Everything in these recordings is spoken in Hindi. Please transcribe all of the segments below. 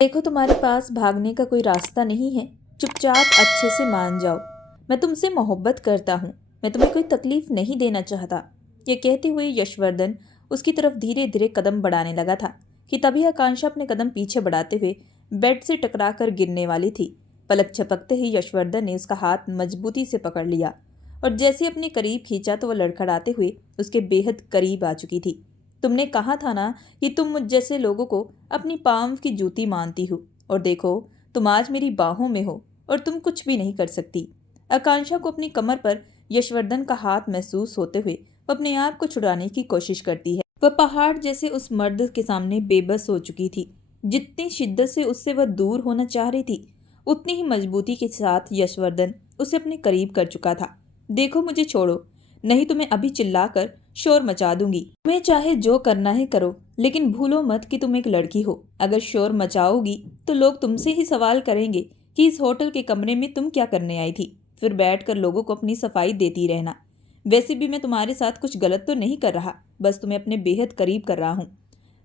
देखो, तुम्हारे पास भागने का कोई रास्ता नहीं है। चुपचाप अच्छे से मान जाओ। मैं तुमसे मोहब्बत करता हूँ। मैं तुम्हें कोई तकलीफ नहीं देना चाहता। ये कहते हुए यशवर्धन उसकी तरफ धीरे धीरे कदम बढ़ाने लगा था कि तभी आकांक्षा अपने कदम पीछे बढ़ाते हुए बेड से टकरा कर गिरने वाली थी। पलक झपकते ही यशवर्धन ने उसका हाथ मजबूती से पकड़ लिया और जैसे अपने करीब खींचा तो वह लड़खड़ाते हुए उसके बेहद करीब आ चुकी थी। तुमने कहा था ना कि तुम मुझ जैसे लोगों को अपनी पाँव की जूती मानती हो, और देखो, तुम आज मेरी बाहों में हो और तुम कुछ भी नहीं कर सकती। आकांक्षा को अपनी कमर पर यशवर्धन का हाथ महसूस होते हुए वह अपने आप को छुड़ाने की कोशिश करती है। वह पहाड़ जैसे उस मर्द के सामने बेबस हो चुकी थी। जितनी शिद्दत से उससे वह दूर होना चाह रही थी, उतनी ही मजबूती के साथ यशवर्धन उसे अपने करीब कर चुका था। देखो, मुझे छोड़ो, नहीं तो मैं अभी चिल्लाकर शोर मचा दूंगी। तुम्हें चाहे जो करना है करो, लेकिन भूलो मत कि तुम एक लड़की हो। अगर शोर मचाओगी तो लोग तुमसे ही सवाल करेंगे कि इस होटल के कमरे में तुम क्या करने आई थी। फिर बैठकर लोगों को अपनी सफाई देती रहना। वैसे भी मैं तुम्हारे साथ कुछ गलत तो नहीं कर रहा, बस तुम्हें अपने बेहद करीब कर रहा हूँ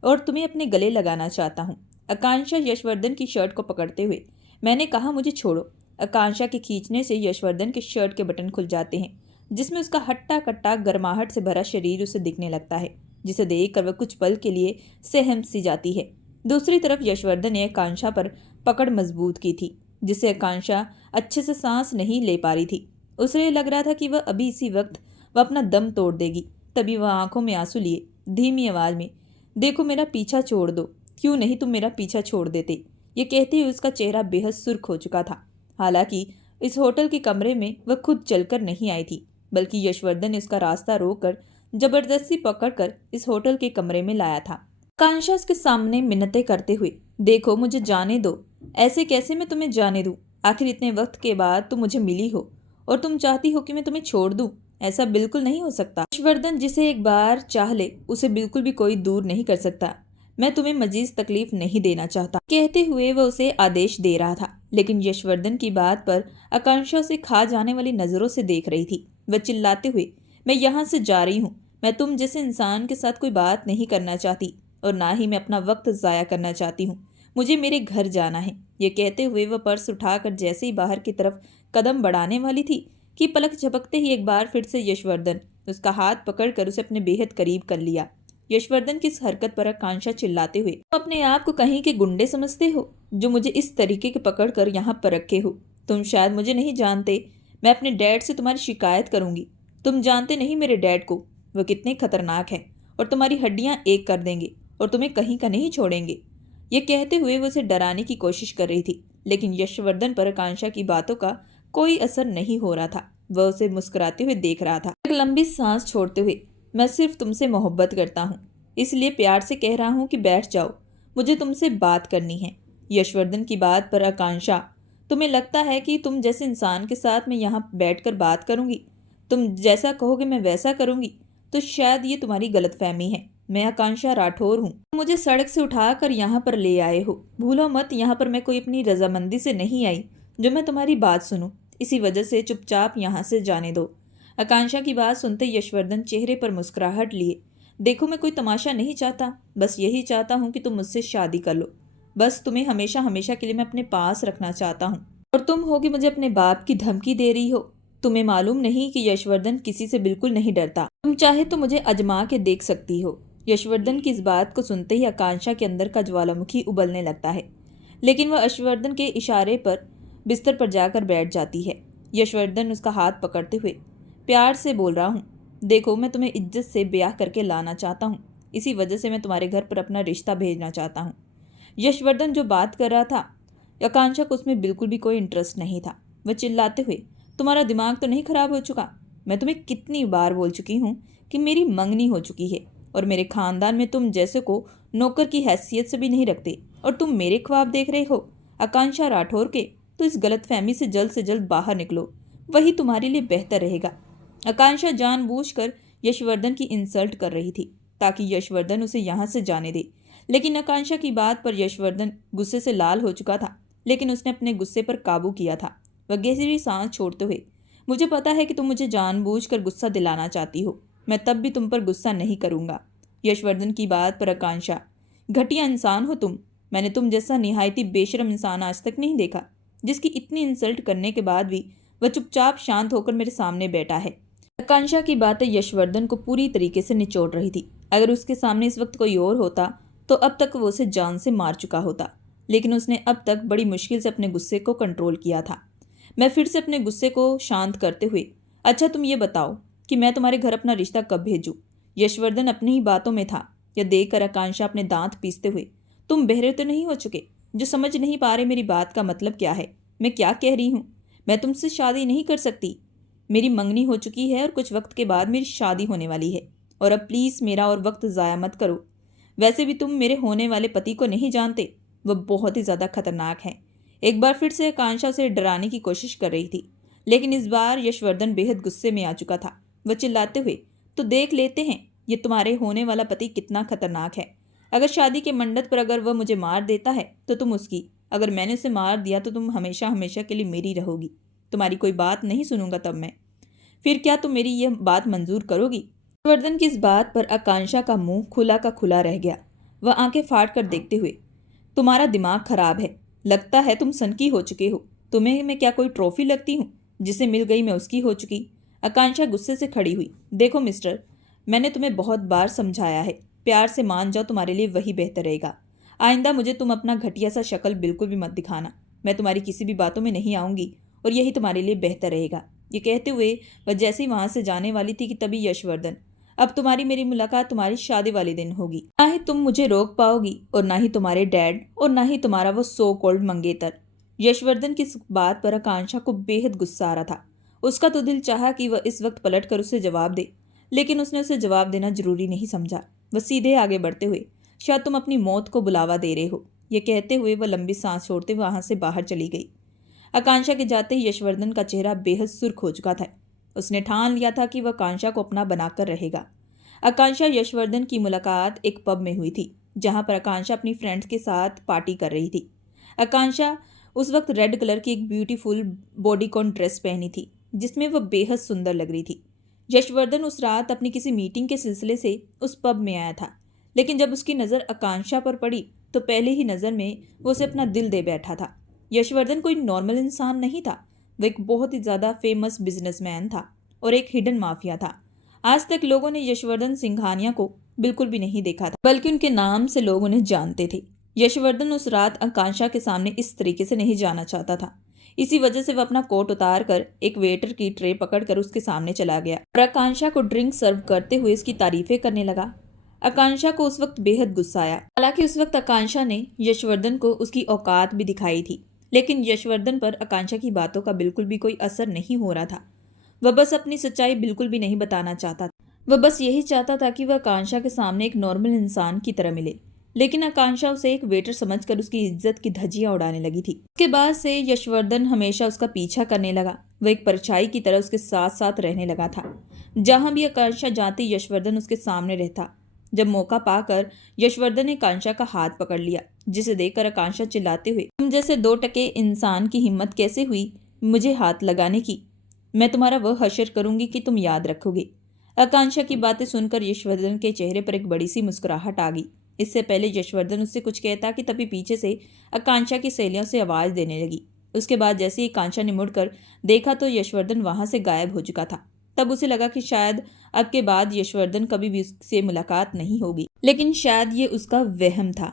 और तुम्हें अपने गले लगाना चाहता हूँ। आकांक्षा यशवर्धन की शर्ट को पकड़ते हुए, मैंने कहा मुझे छोड़ो। आकांक्षा के खींचने से यशवर्धन के शर्ट के बटन खुल जाते हैं, जिसमें उसका हट्टा कट्टा गर्माहट से भरा शरीर उसे दिखने लगता है, जिसे देखकर वह कुछ पल के लिए सहम सी जाती है। दूसरी तरफ यशवर्धन ने आकांक्षा पर पकड़ मजबूत की थी, जिससे आकांक्षा अच्छे से सांस नहीं ले पा रही थी। उसे लग रहा था कि वह अभी इसी वक्त वह अपना दम तोड़ देगी। तभी वह आंखों में आंसू लिए धीमी आवाज में, देखो, मेरा पीछा छोड़ दो। क्यों नहीं तुम मेरा पीछा छोड़ देते। ये कहते हुए उसका चेहरा बेहद सुर्ख हो चुका था। हालांकि इस होटल के कमरे में वह खुद चलकर नहीं आई थी, बल्कि यशवर्धन ने उसका रास्ता रोककर जबरदस्ती पकड़कर इस होटल के कमरे में लाया था। कांशा उसके सामने मिन्नतें करते हुए, देखो, मुझे जाने दो। ऐसे कैसे मैं तुम्हें जाने दूं? आखिर इतने वक्त के बाद तुम मुझे मिली हो और तुम चाहती हो कि मैं तुम्हें छोड़ दूं? ऐसा बिल्कुल नहीं हो सकता। यशवर्धन जिसे एक बार चाह ले उसे बिल्कुल भी कोई दूर नहीं कर सकता। मैं तुम्हें मजीद तकलीफ नहीं देना चाहता, कहते हुए वह उसे आदेश दे रहा था। लेकिन यशवर्धन की बात पर आकांक्षा उसे खा जाने वाली नजरों से देख रही थी। वह चिल्लाते हुए, मैं यहाँ से जा रही हूँ। मैं तुम जैसे इंसान के साथ कोई बात नहीं करना चाहती और ना ही मैं अपना वक्त ज़ाया करना चाहती हूँ। मुझे मेरे घर जाना है। ये कहते हुए वह पर्स उठाकर जैसे ही बाहर की तरफ कदम बढ़ाने वाली थी कि पलक झपकते ही एक बार फिर से यशवर्धन उसका हाथ पकड़कर उसे अपने बेहद करीब कर लिया। यशवर्धन की इस हरकत पर आकांक्षा चिल्लाते हुए, तुम अपने आप को कहीं के गुंडे समझते हो जो मुझे इस तरीके के पकड़ कर यहाँ पर रखे हो? तुम शायद मुझे नहीं जानते। मैं अपने डैड से तुम्हारी शिकायत करूंगी। तुम जानते नहीं मेरे डैड को, वो कितने खतरनाक हैं और तुम्हारी हड्डियां एक कर देंगे और तुम्हें कहीं का नहीं छोड़ेंगे। ये कहते हुए वो उसे डराने की कोशिश कर रही थी, लेकिन यशवर्धन पर आकांक्षा की बातों का कोई असर नहीं हो रहा था। वह उसे मुस्कुराते हुए देख रहा था। एक लंबी सांस छोड़ते हुए, मैं सिर्फ तुमसे मोहब्बत करता हूँ, इसलिए प्यार से कह रहा हूँ कि बैठ जाओ। मुझे तुमसे बात करनी है। यशवर्धन की बात पर आकांक्षा, तुम्हें लगता है कि तुम जैसे इंसान के साथ मैं यहाँ बैठकर बात करूंगी, तुम जैसा कहोगे मैं वैसा करूंगी, तो शायद ये तुम्हारी गलतफहमी है। मैं आकांक्षा राठौर हूँ। तुम मुझे सड़क से उठाकर यहाँ पर ले आए हो। भूलो मत, यहाँ पर मैं कोई अपनी रजामंदी से नहीं आई जो मैं तुम्हारी बात सुनूं। इसी वजह से चुपचाप यहाँ से जाने दो। आकांक्षा की बात सुनते यशवर्धन चेहरे पर मुस्कुराहट लिए, देखो, मैं कोई तमाशा नहीं चाहता, बस यही चाहता हूँ कि तुम मुझसे शादी कर लो। बस तुम्हें हमेशा हमेशा के लिए मैं अपने पास रखना चाहता हूँ और तुम होगी मुझे अपने बाप की धमकी दे रही हो। तुम्हें मालूम नहीं कि यशवर्धन किसी से बिल्कुल नहीं डरता। तुम चाहे तो मुझे अजमा के देख सकती हो। यशवर्धन की इस बात को सुनते ही आकांक्षा के अंदर का ज्वालामुखी उबलने लगता है, लेकिन वह यशवर्धन के इशारे पर बिस्तर पर जाकर बैठ जाती है। यशवर्धन उसका हाथ पकड़ते हुए प्यार से बोल रहा हूँ, देखो, मैं तुम्हें इज्जत से ब्याह करके लाना चाहता हूँ। इसी वजह से मैं तुम्हारे घर पर अपना रिश्ता भेजना चाहता हूँ। यशवर्धन जो बात कर रहा था, आकांक्षा को उसमें बिल्कुल भी कोई इंटरेस्ट नहीं था। वह चिल्लाते हुए, तुम्हारा दिमाग तो नहीं खराब हो चुका? मैं तुम्हें कितनी बार बोल चुकी हूँ कि मेरी मंगनी हो चुकी है और मेरे खानदान में तुम जैसे को नौकर की हैसियत से भी नहीं रखते, और तुम मेरे ख्वाब देख रहे हो आकांक्षा राठौर के। तो इस गलतफहमी से जल्द बाहर निकलो, वही तुम्हारे लिए बेहतर रहेगा। आकांक्षा जानबूझकर यशवर्धन की इंसल्ट कर रही थी ताकि यशवर्धन उसे यहाँ से जाने दे, लेकिन आकांक्षा की बात पर यशवर्धन गुस्से से लाल हो चुका था, लेकिन उसने अपने गुस्से पर काबू किया था। वह गहरी सांस छोड़ते हुए, मुझे पता है कि तुम मुझे जानबूझकर गुस्सा दिलाना चाहती हो, मैं तब भी तुम पर गुस्सा नहीं करूंगा। यशवर्धन की बात पर आकांक्षा, घटिया इंसान हो तुम। मैंने तुम जैसा निहायती बेशरम इंसान आज तक नहीं देखा, जिसकी इतनी इंसल्ट करने के बाद भी वह चुपचाप शांत होकर मेरे सामने बैठा है। आकांक्षा की बातें यशवर्धन को पूरी तरीके से निचोड़ रही थी। अगर उसके सामने इस वक्त कोई और होता तो अब तक वो उसे जान से मार चुका होता, लेकिन उसने अब तक बड़ी मुश्किल से अपने गुस्से को कंट्रोल किया था। मैं फिर से अपने गुस्से को शांत करते हुए, अच्छा तुम ये बताओ कि मैं तुम्हारे घर अपना रिश्ता कब भेजूं? यशवर्धन अपनी ही बातों में था। यह देखकर आकांक्षा अपने दांत पीसते हुए, तुम बहरे तो नहीं हो चुके जो समझ नहीं पा रहे मेरी बात का मतलब क्या है? मैं क्या कह रही हूँ? मैं तुमसे शादी नहीं कर सकती। मेरी मंगनी हो चुकी है और कुछ वक्त के बाद मेरी शादी होने वाली है। और अब प्लीज़ मेरा और वक्त ज़ाया मत करो। वैसे भी तुम मेरे होने वाले पति को नहीं जानते, वह बहुत ही ज़्यादा खतरनाक है। एक बार फिर से आकांक्षा से डराने की कोशिश कर रही थी, लेकिन इस बार यशवर्धन बेहद गुस्से में आ चुका था। वह चिल्लाते हुए, तो देख लेते हैं ये तुम्हारे होने वाला पति कितना खतरनाक है। अगर शादी के मंडप पर अगर वह मुझे मार देता है तो तुम उसकी, अगर मैंने उसे मार दिया तो तुम हमेशा हमेशा के लिए मेरी रहोगी। तुम्हारी कोई बात नहीं सुनूंगा तब मैं। फिर क्या तुम मेरी यह बात मंजूर करोगी? यशवर्धन की इस बात पर आकांक्षा का मुंह खुला का खुला रह गया। वह आंखें फाड़ कर देखते हुए, तुम्हारा दिमाग खराब है, लगता है तुम सनकी हो चुके हो। तुम्हें मैं क्या कोई ट्रॉफी लगती हूँ? जिसे मिल गई मैं उसकी हो चुकी। आकांक्षा गुस्से से खड़ी हुई, देखो मिस्टर, मैंने तुम्हें बहुत बार समझाया है, प्यार से मान जाओ, तुम्हारे लिए वही बेहतर रहेगा। आइंदा मुझे तुम अपना घटिया सा शक्ल बिल्कुल भी मत दिखाना। मैं तुम्हारी किसी भी बातों में नहीं आऊंगी और यही तुम्हारे लिए बेहतर रहेगा। ये कहते हुए वह जैसे ही वहां से जाने वाली थी कि तभी यशवर्धन, अब तुम्हारी मेरी मुलाकात तुम्हारी शादी वाले दिन होगी। ना ही तुम मुझे रोक पाओगी और ना ही तुम्हारे डैड और ना ही तुम्हारा वो सो कॉल्ड मंगेतर। यशवर्धन की इस बात पर आकांक्षा को बेहद गुस्सा आ रहा था। उसका तो दिल चाहा कि वह इस वक्त पलट कर उसे जवाब दे, लेकिन उसने उसे जवाब देना जरूरी नहीं समझा। वह सीधे आगे बढ़ते हुए, शायद तुम अपनी मौत को बुलावा दे रहे हो। यह कहते हुए वह लंबी सांस छोड़ते वहां से बाहर चली गई। आकांक्षा के जाते ही यशवर्धन का चेहरा बेहद सुर्ख हो चुका था। उसने ठान लिया था कि वह आकांक्षा को अपना बनाकर रहेगा। आकांक्षा यशवर्धन की मुलाकात एक पब में हुई थी, जहां पर आकांक्षा अपनी फ्रेंड्स के साथ पार्टी कर रही थी। आकांक्षा उस वक्त रेड कलर की एक ब्यूटीफुल बॉडीकॉन ड्रेस पहनी थी, जिसमें वह बेहद सुंदर लग रही थी। यशवर्धन उस रात अपनी किसी मीटिंग के सिलसिले से उस पब में आया था, लेकिन जब उसकी नज़र आकांक्षा पर पड़ी तो पहले ही नज़र में वो उसे अपना दिल दे बैठा था। यशवर्धन कोई नॉर्मल इंसान नहीं था, वह एक बहुत ही ज़्यादा फेमस बिजनेसमैन था और एक हिडन माफिया था। आज तक लोगों ने यशवर्धन सिंघानिया को बिल्कुल भी नहीं देखा था, बल्कि उनके नाम से लोग उन्हें जानते थे। यशवर्धन उस रात आकांक्षा के सामने इस तरीके से नहीं जाना चाहता था। इसी वजह से वह अपना कोट उतार कर एक वेटर की ट्रे पकड़कर उसके सामने चला गया और आकांक्षा को ड्रिंक सर्व करते हुए उसकी तारीफें करने लगा। आकांक्षा को उस वक्त बेहद गुस्सा आया। हालांकि उस वक्त आकांक्षा ने यशवर्धन को उसकी औकात भी दिखाई थी, लेकिन यशवर्धन पर आकांक्षा की बातों का बिल्कुल भी कोई असर नहीं हो रहा था। वह बस अपनी सच्चाई बिल्कुल भी नहीं बताना चाहता था। वह बस यही चाहता था कि वह आकांक्षा के सामने एक नॉर्मल इंसान की तरह मिले, लेकिन आकांक्षा उसे एक वेटर समझकर उसकी इज्जत की धज्जियां उड़ाने लगी थी। उसके बाद से यशवर्धन हमेशा उसका पीछा करने लगा। वह एक परछाई की तरह उसके साथ साथ रहने लगा था। जहां भी आकांक्षा जाती यशवर्धन उसके सामने रहता। जब मौका पाकर यशवर्धन ने आकांक्षा का हाथ पकड़ लिया, जिसे देखकर आकांक्षा चिल्लाते हुए, तुम जैसे 2 टके इंसान की हिम्मत कैसे हुई मुझे हाथ लगाने की? मैं तुम्हारा वह हशर करूंगी कि तुम याद रखोगे। आकांक्षा की बातें सुनकर यशवर्धन के चेहरे पर एक बड़ी सी मुस्कुराहट आ गई। इससे पहले यशवर्धन उससे कुछ कहता कि तभी पीछे से आकांक्षा की सहेलियों से आवाज देने लगी। उसके बाद जैसे ही आकांक्षा ने मुड़कर देखा तो यशवर्धन वहां से गायब हो चुका था। तब उसे लगा कि शायद अब के बाद यशवर्धन कभी भी उससे मुलाकात नहीं होगी, लेकिन शायद ये उसका वहम था।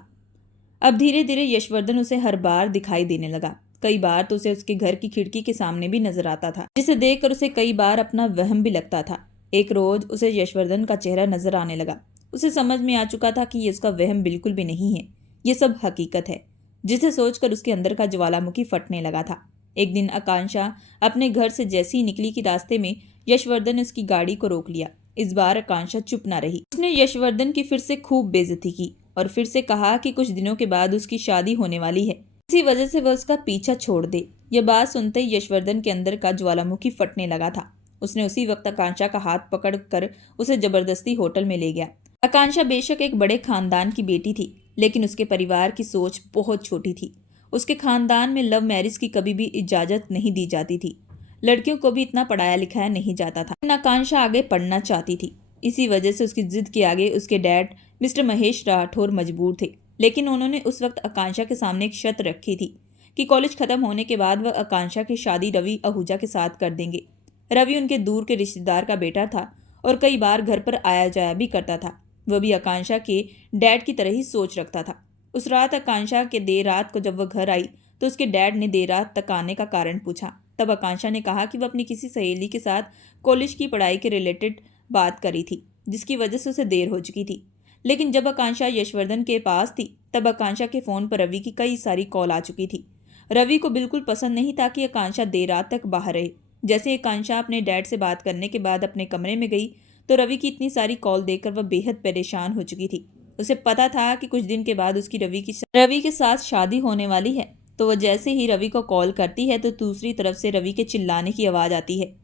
अब धीरे धीरे यशवर्धन उसे हर बार दिखाई देने लगा। कई बार तो उसे उसके घर की खिड़की के सामने भी नजर आता था, जिसे देखकर उसे कई बार अपना वहम भी लगता था। एक रोज उसे यशवर्धन का चेहरा नजर आने लगा। उसे समझ में आ चुका था कि ये उसका वहम बिल्कुल भी नहीं है, ये सब हकीकत है, जिसे सोचकर उसके अंदर का ज्वालामुखी फटने लगा था। एक दिन आकांक्षा अपने घर से जैसी ही निकली कि रास्ते में यशवर्धन ने उसकी गाड़ी को रोक लिया। इस बार आकांक्षा चुप न रही। उसने यशवर्धन की फिर से खूब बेइज्जती की और फिर से कहा कि कुछ दिनों के बाद उसकी शादी होने वाली है, इसी वजह से वह उसका पीछा छोड़ दे। यह बात सुनते ही यशवर्धन के अंदर का ज्वालामुखी फटने लगा था। उसने उसी वक्त आकांक्षा का हाथ पकड़कर उसे जबरदस्ती होटल में ले गया। आकांक्षा बेशक एक बड़े खानदान की बेटी थी, लेकिन उसके परिवार की सोच बहुत छोटी थी। उसके खानदान में लव मैरिज की कभी भी इजाजत नहीं दी जाती थी। लड़कियों को भी इतना पढ़ाया लिखाया नहीं जाता था। लेकिन आकांक्षा आगे पढ़ना चाहती थी। इसी वजह से उसकी जिद के आगे उसके डैड मिस्टर महेश राठौर मजबूर थे। लेकिन उन्होंने उस वक्त आकांक्षा के सामने एक शर्त रखी थी कि कॉलेज खत्म होने के बाद वह आकांक्षा की शादी रवि आहूजा के साथ कर देंगे। रवि उनके दूर के रिश्तेदार का बेटा था और कई बार घर पर आया जाया भी करता था। वह भी आकांक्षा के डैड की तरह ही सोच रखता था। उस रात आकांक्षा के देर रात को जब वह घर आई तो उसके डैड ने देर रात तक आने का कारण पूछा। तब आकांक्षा ने कहा कि वह अपनी किसी सहेली के साथ कॉलेज की पढ़ाई के रिलेटेड बात करी थी, जिसकी वजह से उसे देर हो चुकी थी। लेकिन जब आकांक्षा यशवर्धन के पास थी तब आकांक्षा के फ़ोन पर रवि की कई सारी कॉल आ चुकी थी। रवि को बिल्कुल पसंद नहीं था कि आकांक्षा देर रात तक बाहर रहे। जैसे आकांक्षा अपने डैड से बात करने के बाद अपने कमरे में गई तो रवि की इतनी सारी कॉल देखकर वह बेहद परेशान हो चुकी थी। उसे पता था कि कुछ दिन के बाद उसकी रवि के साथ शादी होने वाली है। तो वह जैसे ही रवि को कॉल करती है तो दूसरी तरफ से रवि के चिल्लाने की आवाज़ आती है।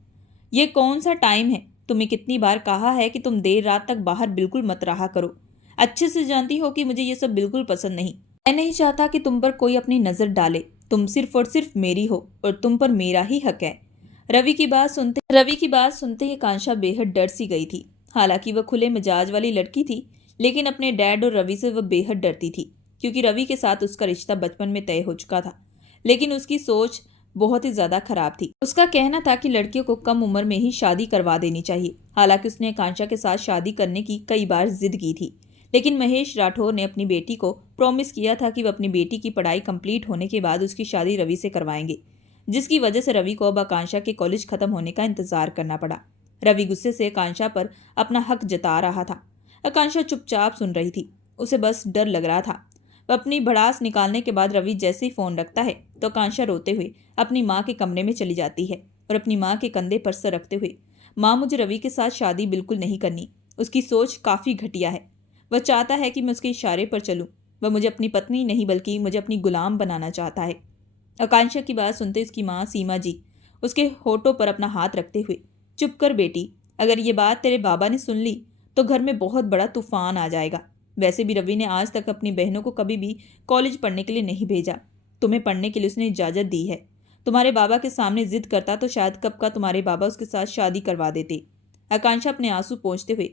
ये कौन सा टाइम है? तुम्हें कितनी बार कहा है कि तुम देर रात तक बाहर बिल्कुल मत रहा करो। अच्छे से जानती हो कि मुझे ये सब बिल्कुल पसंद नहीं। मैं नहीं चाहता कि तुम पर कोई अपनी नज़र डाले। तुम सिर्फ और सिर्फ मेरी हो और तुम पर मेरा ही हक है। रवि की बात सुनते ही आकांक्षा बेहद डर सी गई थी। हालांकि वह खुले मिजाज वाली लड़की थी, लेकिन अपने डैड और रवि से वह बेहद डरती थी, क्योंकि रवि के साथ उसका रिश्ता बचपन में तय हो चुका था। लेकिन उसकी सोच बहुत ही ज़्यादा खराब थी। उसका कहना था कि लड़कियों को कम उम्र में ही शादी करवा देनी चाहिए। हालांकि उसने आकांक्षा के साथ शादी करने की कई बार जिद की थी, लेकिन महेश राठौर ने अपनी बेटी को प्रॉमिस किया था कि वह अपनी बेटी की पढ़ाई कंप्लीट होने के बाद उसकी शादी रवि से करवाएंगे, जिसकी वजह से रवि को अब आकांक्षा के कॉलेज खत्म होने का इंतजार करना पड़ा। रवि गुस्से से आकांक्षा पर अपना हक जता रहा था। आकांक्षा चुपचाप सुन रही थी। उसे बस डर लग रहा था। वह अपनी भड़ास निकालने के बाद रवि जैसे ही फोन रखता है तो आकांक्षा रोते हुए अपनी माँ के कमरे में चली जाती है और अपनी माँ के कंधे पर सर रखते हुए, माँ मुझे रवि के साथ शादी बिल्कुल नहीं करनी। उसकी सोच काफ़ी घटिया है। वह चाहता है कि मैं उसके इशारे पर चलूँ। वह मुझे अपनी पत्नी नहीं बल्कि मुझे अपनी गुलाम बनाना चाहता है। आकांक्षा की बात सुनते उसकी माँ सीमा जी उसके होठों पर अपना हाथ रखते हुए, चुप कर बेटी, अगर ये बात तेरे बाबा ने सुन ली तो घर में बहुत बड़ा तूफान आ जाएगा। वैसे भी रवि ने आज तक अपनी बहनों को कभी भी कॉलेज पढ़ने के लिए नहीं भेजा। तुम्हें पढ़ने के लिए उसने इजाज़त दी है। तुम्हारे बाबा के सामने जिद करता तो शायद कब का तुम्हारे बाबा उसके साथ शादी करवा देते। आकांक्षा अपने आंसू पोंछते हुए,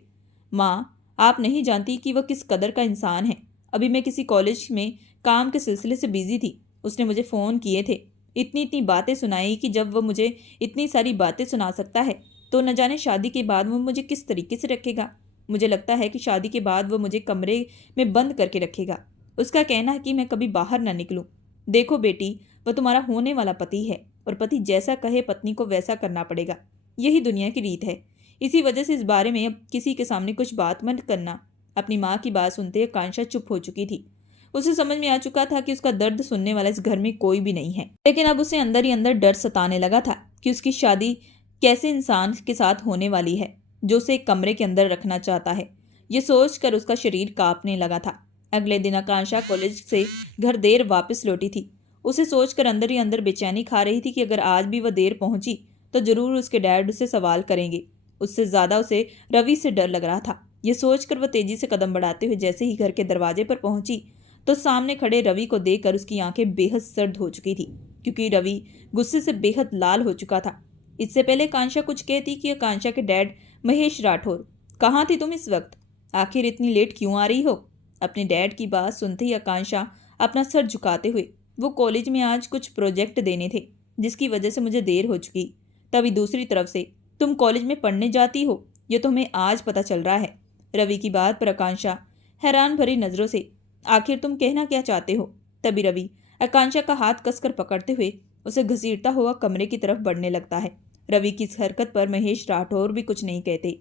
माँ आप नहीं जानती कि वह किस कदर का इंसान है। अभी मैं किसी कॉलेज में काम के सिलसिले से बिजी थी। उसने मुझे फ़ोन किए थे, इतनी इतनी बातें सुनाई कि जब वह मुझे इतनी सारी बातें सुना सकता है तो न जाने शादी के बाद वह मुझे किस तरीके से रखेगा। मुझे लगता है कि शादी के बाद वह मुझे कमरे में बंद करके रखेगा। उसका कहना है कि मैं कभी बाहर ना निकलूं। देखो बेटी, वह तुम्हारा होने वाला पति है और पति जैसा कहे पत्नी को वैसा करना पड़ेगा। यही दुनिया की रीत है। इसी वजह से इस बारे में अब किसी के सामने कुछ बात मत करना। अपनी माँ की बात सुनते आकांक्षा चुप हो चुकी थी। उसे समझ में आ चुका था कि उसका दर्द सुनने वाला इस घर में कोई भी नहीं है, लेकिन अब उसे अंदर ही अंदर डर सताने लगा था कि उसकी शादी कैसे इंसान के साथ होने वाली है जो उसे एक कमरे के अंदर रखना चाहता है। ये सोचकर उसका शरीर कांपने लगा था। अगले दिन आकांक्षा कॉलेज से घर देर वापस लौटी थी। उसे सोचकर अंदर ही अंदर बेचैनी खा रही थी कि अगर आज भी वह देर पहुंची तो जरूर उसके डैड उससे सवाल करेंगे। उससे ज़्यादा उसे रवि से डर लग रहा था। यह सोचकर वह तेजी से कदम बढ़ाते हुए जैसे ही घर के दरवाजे पर पहुंची तो सामने खड़े रवि को देखकर उसकी आंखें बेहद सर्द हो चुकी थी, क्योंकि रवि गुस्से से बेहद लाल हो चुका था। इससे पहले आकांक्षा कुछ कहती कि आकांक्षा के डैड महेश राठौर, कहाँ थी तुम इस वक्त? आखिर इतनी लेट क्यों आ रही हो? अपने डैड की बात सुनते ही आकांक्षा अपना सर झुकाते हुए, वो कॉलेज में आज कुछ प्रोजेक्ट देने थे जिसकी वजह से मुझे देर हो चुकी। तभी दूसरी तरफ से तुम कॉलेज में पढ़ने जाती हो, ये तो हमें आज पता चल रहा है। रवि की बात पर आकांक्षा हैरान भरी नज़रों से, आखिर तुम कहना क्या चाहते हो? तभी रवि आकांक्षा का हाथ कसकर पकड़ते हुए उसे घसीटता हुआ कमरे की तरफ बढ़ने लगता है। रवि की इस हरकत पर महेश राठौर भी कुछ नहीं कहते।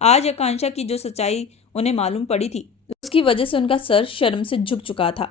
आज आकांक्षा की जो सच्चाई उन्हें मालूम पड़ी थी उसकी वजह से उनका सर शर्म से झुक चुका था।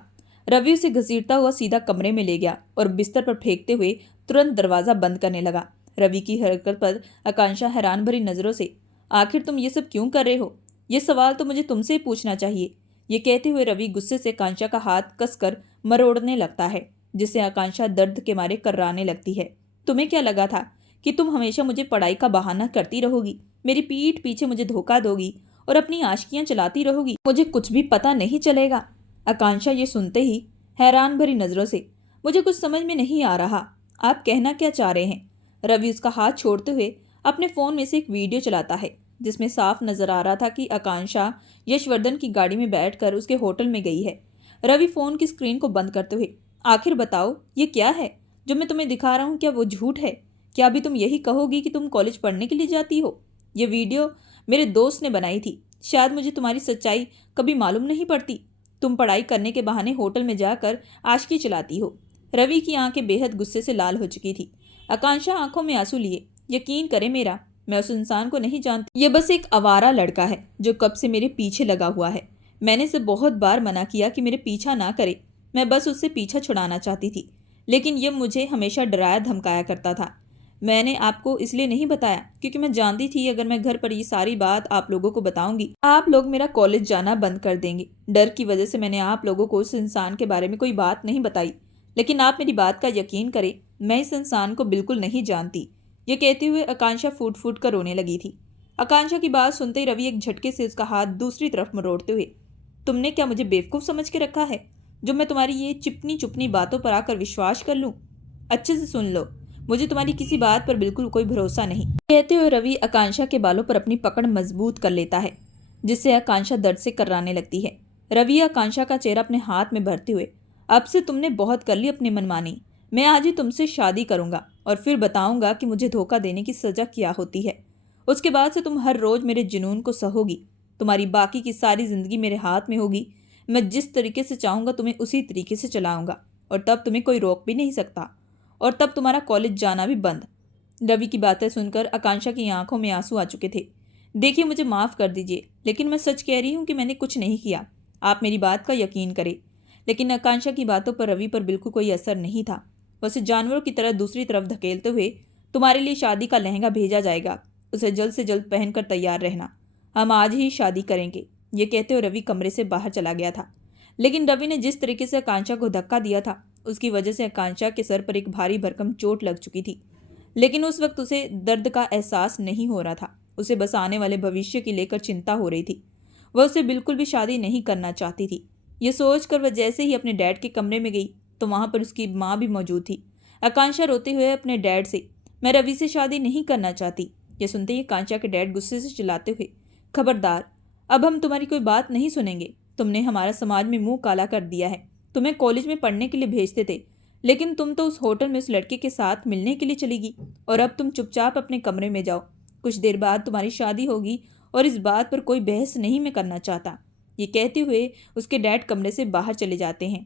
रवि उसे घसीटता हुआ सीधा कमरे में ले गया और बिस्तर पर फेंकते हुए तुरंत दरवाजा बंद करने लगा। रवि की हरकत पर आकांक्षा हैरान भरी नजरों से, आखिर तुम ये सब क्यों कर रहे हो? ये सवाल तो मुझे तुमसे ही पूछना चाहिए। ये कहते हुए रवि गुस्से से आकांक्षा का हाथ कसकर मरोड़ने लगता है, जिससे आकांक्षा दर्द के मारे कर्राने लगती है। तुम्हें क्या लगा था कि तुम हमेशा मुझे पढ़ाई का बहाना करती रहोगी, मेरी पीठ पीछे मुझे धोखा दोगी और अपनी आशिकियां चलाती रहोगी, मुझे कुछ भी पता नहीं चलेगा? आकांक्षा ये सुनते ही हैरान भरी नजरों से, मुझे कुछ समझ में नहीं आ रहा, आप कहना क्या चाह रहे हैं? रवि उसका हाथ छोड़ते हुए अपने फ़ोन में से एक वीडियो चलाता है जिसमें साफ नजर आ रहा था कि आकांक्षा यशवर्धन की गाड़ी में बैठकर उसके होटल में गई है। रवि फोन की स्क्रीन को बंद करते हुए, आखिर बताओ ये क्या है जो मैं तुम्हें दिखा रहा हूँ? क्या वो झूठ है? क्या अभी तुम यही कहोगी कि तुम कॉलेज पढ़ने के लिए जाती हो? ये वीडियो मेरे दोस्त ने बनाई थी। शायद मुझे तुम्हारी सच्चाई कभी मालूम नहीं पड़ती। तुम पढ़ाई करने के बहाने होटल में जाकर आशिकी चलाती हो। रवि की आंखें बेहद गुस्से से लाल हो चुकी थी। आकांक्षा आंखों में आंसू लिए, यकीन करे मेरा, मैं उस इंसान को नहीं जानती। ये बस एक आवारा लड़का है जो कब से मेरे पीछे लगा हुआ है। मैंने इसे बहुत बार मना किया कि मेरे पीछा ना करे। मैं बस उससे पीछा छुड़ाना चाहती थी, लेकिन ये मुझे हमेशा डराया धमकाया करता था। मैंने आपको इसलिए नहीं बताया क्योंकि मैं जानती थी अगर मैं घर पर ये सारी बात आप लोगों को बताऊंगी, आप लोग मेरा कॉलेज जाना बंद कर देंगे। डर की वजह से मैंने आप लोगों को उस इंसान के बारे में कोई बात नहीं बताई। लेकिन आप मेरी बात का यकीन करें, मैं इस इंसान को बिल्कुल नहीं जानती। ये कहते हुए आकांक्षा फूट फूट कर रोने लगी थी। आकांक्षा की बात सुनते ही रवि एक झटके से उसका हाथ दूसरी तरफ मरोड़ते हुए, तुमने क्या मुझे बेवकूफ़ समझ के रखा है जो मैं तुम्हारी ये चिपनी चुपनी बातों पर आकर विश्वास कर लूं? अच्छे से सुन लो, मुझे तुम्हारी किसी बात पर बिल्कुल कोई भरोसा नहीं। कहते हुए रवि आकांक्षा के बालों पर अपनी पकड़ मजबूत कर लेता है, जिससे आकांक्षा दर्द से कर्राने लगती है। रवि आकांक्षा का चेहरा अपने हाथ में भरते हुए, अब से तुमने बहुत कर ली अपनी मनमानी। मैं आज ही तुमसे शादी करूंगा और फिर बताऊंगा कि मुझे धोखा देने की सजा क्या होती है। उसके बाद से तुम हर रोज मेरे जुनून को सहोगी। तुम्हारी बाकी की सारी जिंदगी मेरे हाथ में होगी। मैं जिस तरीके से चाहूंगा तुम्हें उसी तरीके से चलाऊंगा, और तब तुम्हें कोई रोक भी नहीं सकता। और तब तुम्हारा कॉलेज जाना भी बंद। रवि की बातें सुनकर आकांक्षा की आंखों में आंसू आ चुके थे। देखिए, मुझे माफ़ कर दीजिए, लेकिन मैं सच कह रही हूँ कि मैंने कुछ नहीं किया। आप मेरी बात का यकीन करें। लेकिन आकांक्षा की बातों पर रवि पर बिल्कुल कोई असर नहीं था। वैसे जानवरों की तरह दूसरी तरफ धकेलते हुए, तुम्हारे लिए शादी का लहंगा भेजा जाएगा, उसे जल्द से जल्द पहनकर तैयार रहना। हम आज ही शादी करेंगे। ये कहते हुए रवि कमरे से बाहर चला गया था। लेकिन रवि ने जिस तरीके से आकांक्षा को धक्का दिया था, उसकी वजह से आकांक्षा के सर पर एक भारी भरकम चोट लग चुकी थी। लेकिन उस वक्त उसे दर्द का एहसास नहीं हो रहा था। उसे बस आने वाले भविष्य की लेकर चिंता हो रही थी। वह उसे बिल्कुल भी शादी नहीं करना चाहती थी। ये सोचकर वह जैसे ही अपने डैड के कमरे में गई तो वहां पर उसकी माँ भी मौजूद थी। आकांक्षा रोते हुए अपने डैड से, मैं रवि से शादी नहीं करना चाहती। यह सुनते ही आकांक्षा के डैड गुस्से से चिल्लाते हुए, खबरदार, अब हम तुम्हारी कोई बात नहीं सुनेंगे। तुमने हमारा समाज में मुंह काला कर दिया है। तुम्हें कॉलेज में पढ़ने के लिए भेजते थे, लेकिन तुम तो उस होटल में उस लड़के के साथ मिलने के लिए चली गई। और अब तुम चुपचाप अपने कमरे में जाओ। कुछ देर बाद तुम्हारी शादी होगी और इस बात पर कोई बहस नहीं मैं करना चाहता। ये कहते हुए उसके डैड कमरे से बाहर चले जाते हैं।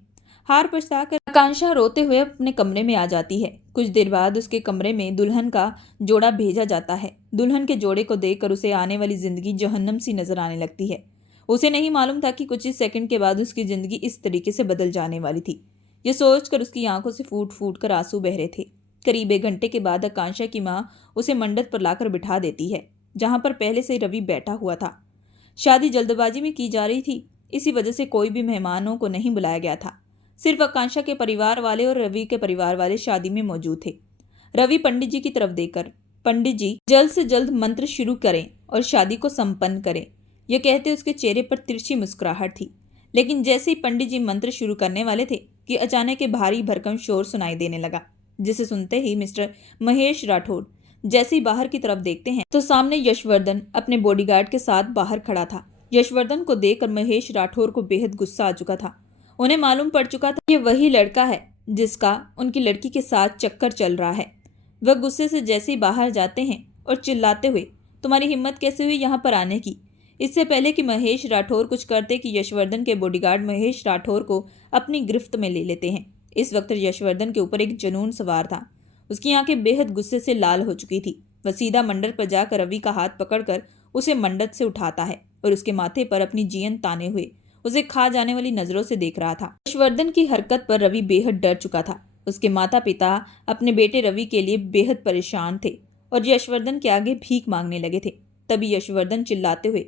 हार पछताकर आकांक्षा रोते हुए अपने कमरे में आ जाती है। कुछ देर बाद उसके कमरे में दुल्हन का जोड़ा भेजा जाता है। दुल्हन के जोड़े को देखकर उसे आने वाली जिंदगी जहन्नम सी नजर आने लगती है। उसे नहीं मालूम था कि कुछ ही सेकंड के बाद उसकी जिंदगी इस तरीके से बदल जाने वाली थी। यह सोचकर उसकी आंखों से फूट फूट कर आंसू बह रहे थे। करीब 1 घंटे के बाद आकांक्षा की माँ उसे मंडप पर लाकर बिठा देती है, जहां पर पहले से रवि बैठा हुआ था। शादी जल्दबाजी में की जा रही थी, इसी वजह से कोई भी मेहमानों को नहीं बुलाया गया था। सिर्फ आकांक्षा के परिवार वाले और रवि के परिवार वाले शादी में मौजूद थे। रवि पंडित जी की तरफ देखकर, पंडित जी जल्द से जल्द मंत्र शुरू करें और शादी को संपन्न करें। यह कहते उसके चेहरे पर तिरछी मुस्कुराहट थी। लेकिन जैसे ही पंडित जी मंत्र शुरू करने वाले थे कि अचानक एक भारी भरकम शोर सुनाई देने लगा, जिसे सुनते ही मिस्टर महेश राठौर जैसे ही बाहर की तरफ देखते हैं तो सामने यशवर्धन अपने बॉडीगार्ड के साथ बाहर खड़ा था। यशवर्धन को देखकर महेश राठौर को बेहद गुस्सा आ चुका था। उन्हें मालूम पड़ चुका था कि वही लड़का है जिसका उनकी लड़की के साथ चक्कर चल रहा है। वह गुस्से से जैसे ही बाहर जाते हैं और चिल्लाते हुए, तुम्हारी हिम्मत कैसे हुई यहाँ पर आने की? इससे पहले कि महेश राठौर कुछ करते कि यशवर्धन के बॉडीगार्ड महेश राठौर को अपनी गिरफ्त में ले लेते हैं। इस वक्त यशवर्धन के ऊपर एक जुनून सवार था। उसकी आंखें बेहद गुस्से से लाल हो चुकी थी। वह सीधा मंडप पर जाकर रवि का हाथ पकड़कर उसे मंडप से उठाता है और उसके माथे पर अपनी जीयन ताने हुए उसे खा जाने वाली नजरों से देख रहा था। यशवर्धन की हरकत पर रवि बेहद डर चुका था। उसके माता पिता अपने बेटे रवि के लिए बेहद परेशान थे और यशवर्धन के आगे भीख मांगने लगे थे। तभी यशवर्धन चिल्लाते हुए,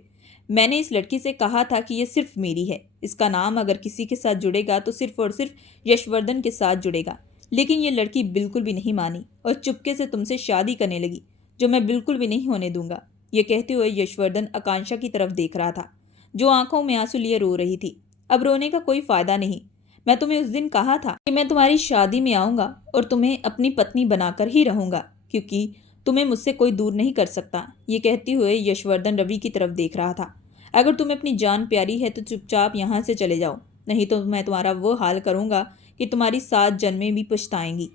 मैंने इस लड़की से कहा था कि यह सिर्फ मेरी है। इसका नाम अगर किसी के साथ जुड़ेगा तो सिर्फ और सिर्फ यशवर्धन के साथ जुड़ेगा। लेकिन ये लड़की बिल्कुल भी नहीं मानी और चुपके से तुमसे शादी करने लगी, जो मैं बिल्कुल भी नहीं होने दूंगा। ये कहते हुए यशवर्धन आकांक्षा की तरफ देख रहा था, जो आंखों में आंसू लिए रो रही थी। अब रोने का कोई फायदा नहीं। मैं तुम्हें उस दिन कहा था कि मैं तुम्हारी शादी में आऊंगा और तुम्हें अपनी पत्नी बनाकर ही रहूंगा, क्योंकि तुम्हें मुझसे कोई दूर नहीं कर सकता। ये कहते हुए यशवर्धन रवि की तरफ देख रहा था। अगर तुम्हें अपनी जान प्यारी है तो चुपचाप यहाँ से चले जाओ, नहीं तो मैं तुम्हारा वो हाल करूँगा कि तुम्हारी 7 जन्में भी पछताएंगी।